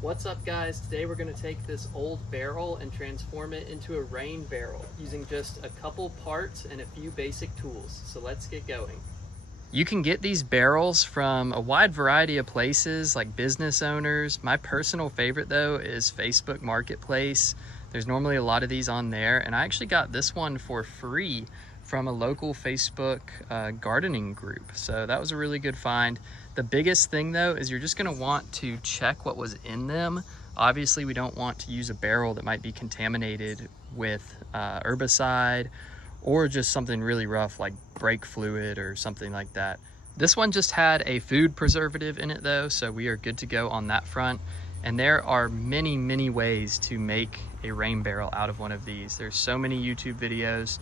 What's up guys? Today we're going to take this old barrel and transform it into a rain barrel using just a couple parts and a few basic tools. So let's get going. You can get these barrels from a wide variety of places like business owners. My personal favorite though is Facebook Marketplace. There's normally a lot of these on there, and I actually got this one for free from a local Facebook gardening group. So that was a really good find. The biggest thing though is you're just gonna want to check what was in them. Obviously we don't want to use a barrel that might be contaminated with herbicide or just something really rough like brake fluid or something like that. This one just had a food preservative in it though, so we are good to go on that front. And there are many ways to make a rain barrel out of one of these. There's so many YouTube videos.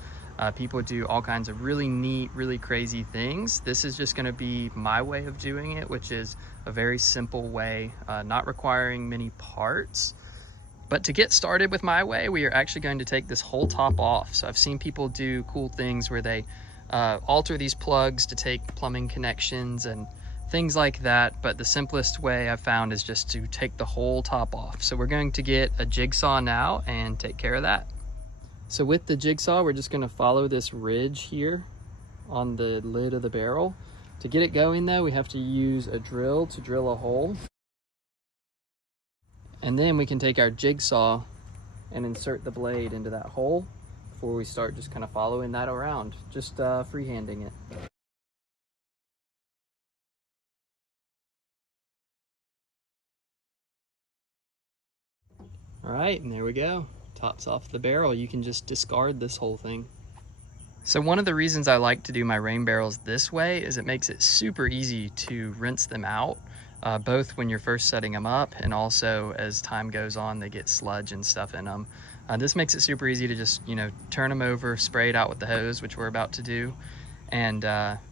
People do all kinds of really neat, really crazy things. This is just gonna be my way of doing it, which is a very simple way, not requiring many parts. But to get started with my way, we are actually going to take this whole top off. So I've seen people do cool things where they alter these plugs to take plumbing connections and things like that. But the simplest way I've found is just to take the whole top off. So we're going to get a jigsaw now and take care of that. So with the jigsaw, we're just gonna follow this ridge here on the lid of the barrel. To get it going though, we have to use a drill to drill a hole. And then we can take our jigsaw and insert the blade into that hole before we start just kind of following that around, just freehanding it. All right, and there we go. Tops off the barrel. You can just discard this whole thing. So one of the reasons I like to do my rain barrels this way is it makes it super easy to rinse them out, both when you're first setting them up and also as time goes on they get sludge and stuff in them. This makes it super easy to just, turn them over, spray it out with the hose, which we're about to do, and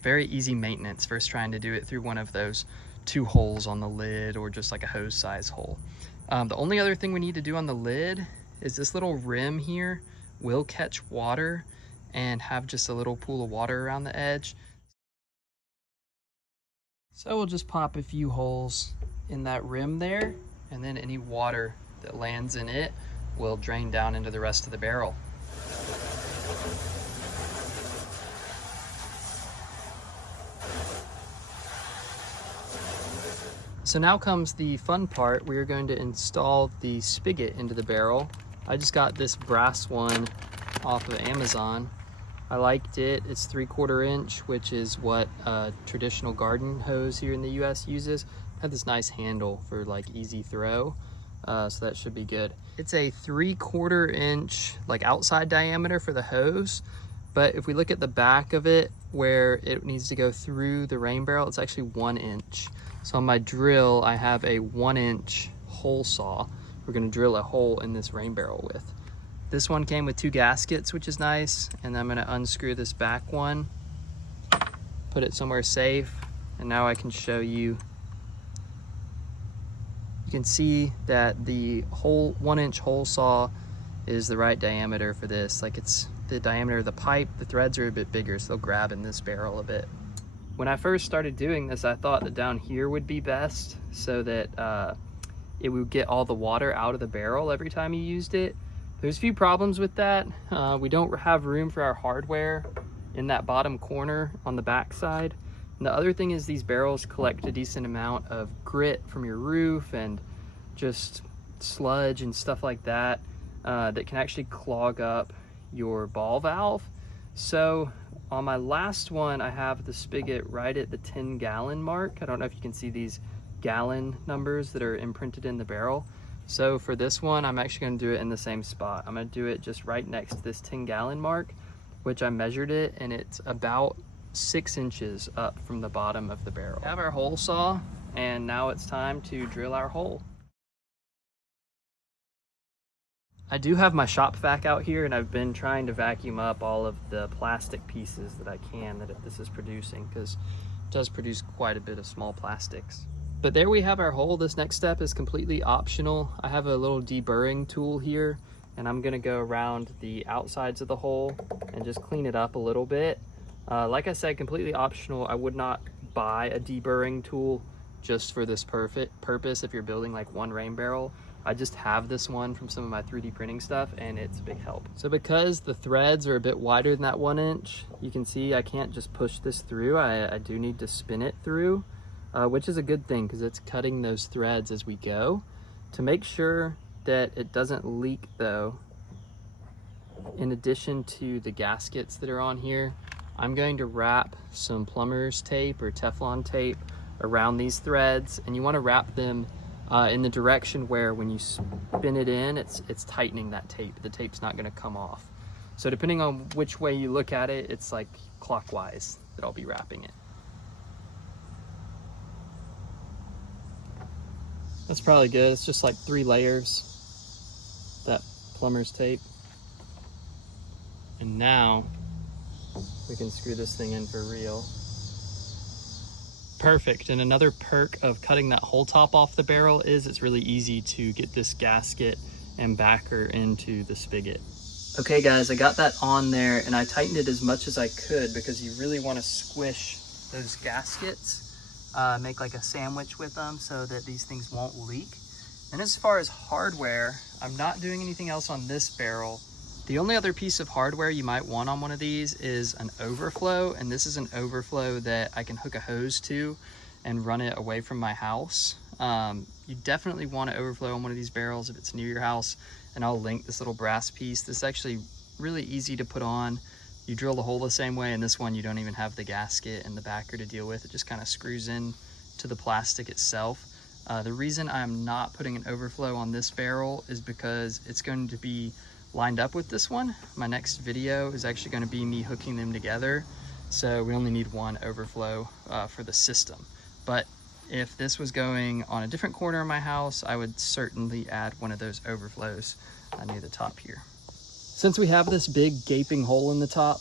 very easy maintenance first trying to do it through one of those 2 holes on the lid or just like a hose size hole. The only other thing we need to do on the lid is this little rim here will catch water and have just a little pool of water around the edge. So we'll just pop a few holes in that rim there, and then any water that lands in it will drain down into the rest of the barrel. So now comes the fun part. We are going to install the spigot into the barrel. I just got this brass one off of Amazon. I liked it. It's 3/4 inch, which is what a traditional garden hose here in the US uses. It had this nice handle for like easy throw, so that should be good. It's a 3/4 inch like outside diameter for the hose, but if we look at the back of it where it needs to go through the rain barrel, it's actually 1 inch. So on my drill, I have a 1 inch hole saw. We're gonna drill a hole in this rain barrel with. This one came with 2 gaskets, which is nice. And I'm gonna unscrew this back one, put it somewhere safe. And now I can show you. You can see that the whole 1 inch hole saw is the right diameter for this. Like it's the diameter of the pipe. The threads are a bit bigger, so they'll grab in this barrel a bit. When I first started doing this, I thought that down here would be best so that it would get all the water out of the barrel every time you used it. There's a few problems with that. We don't have room for our hardware in that bottom corner on the back side. And the other thing is these barrels collect a decent amount of grit from your roof and just sludge and stuff like that that can actually clog up your ball valve. So on my last one, I have the spigot right at the 10-gallon mark. I don't know if you can see these gallon numbers that are imprinted in the barrel. So for this one, I'm actually going to do it in the same spot. I'm going to do it just right next to this 10-gallon mark, which I measured it, and it's about 6 inches up from the bottom of the barrel. We have our hole saw, and now it's time to drill our hole. I do have my shop vac out here, and I've been trying to vacuum up all of the plastic pieces that I can that this is producing, because it does produce quite a bit of small plastics. But there we have our hole. This next step is completely optional. I have a little deburring tool here, and I'm gonna go around the outsides of the hole and just clean it up a little bit. Like I said, completely optional. I would not buy a deburring tool just for this purpose if you're building like one rain barrel. I just have this one from some of my 3D printing stuff, and it's a big help. So because the threads are a bit wider than that 1 inch, you can see I can't just push this through. I do need to spin it through, which is a good thing because it's cutting those threads as we go. To make sure that it doesn't leak though, in addition to the gaskets that are on here, I'm going to wrap some plumber's tape or Teflon tape around these threads, and you want to wrap them in the direction where when you spin it in, it's tightening that tape. The tape's not going to come off. So depending on which way you look at it, it's like clockwise that I'll be wrapping it. That's probably good. It's just like 3 layers, that plumber's tape. And now we can screw this thing in for real. Perfect. And another perk of cutting that whole top off the barrel is it's really easy to get this gasket and backer into the spigot. Okay guys, I got that on there and I tightened it as much as I could because you really want to squish those gaskets, make like a sandwich with them so that these things won't leak. And as far as hardware, I'm not doing anything else on this barrel. The only other piece of hardware you might want on one of these is an overflow, and this is an overflow that I can hook a hose to and run it away from my house. You definitely want an overflow on one of these barrels if it's near your house, and I'll link this little brass piece. This is actually really easy to put on. You drill the hole the same way, and this one you don't even have the gasket and the backer to deal with. It just kind of screws in to the plastic itself. The reason I'm not putting an overflow on this barrel is because it's going to be lined up with this one. My next video is actually going to be me hooking them together, so we only need one overflow for the system. But if this was going on a different corner of my house, I would certainly add one of those overflows near the top here. Since we have this big gaping hole in the top,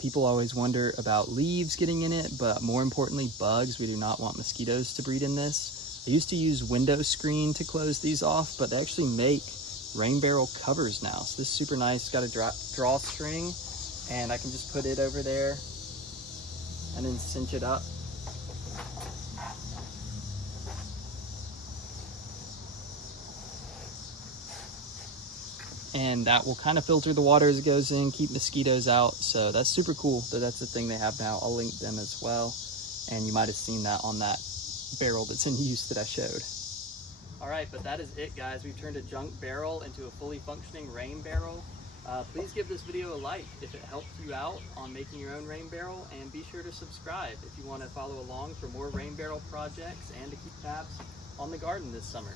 people always wonder about leaves getting in it, but more importantly bugs. We do not want mosquitoes to breed in this. I used to use window screen to close these off, but they actually make rain barrel covers now. So this is super nice. It's got a drawstring, and I can just put it over there and then cinch it up. And that will kind of filter the water as it goes in, keep mosquitoes out. So that's super cool. So that's the thing they have now. I'll link them as well. And you might have seen that on that barrel that's in use that I showed. All right, but that is it, guys. We've turned a junk barrel into a fully functioning rain barrel. Please give this video a like if it helped you out on making your own rain barrel, and be sure to subscribe if you want to follow along for more rain barrel projects and to keep tabs on the garden this summer.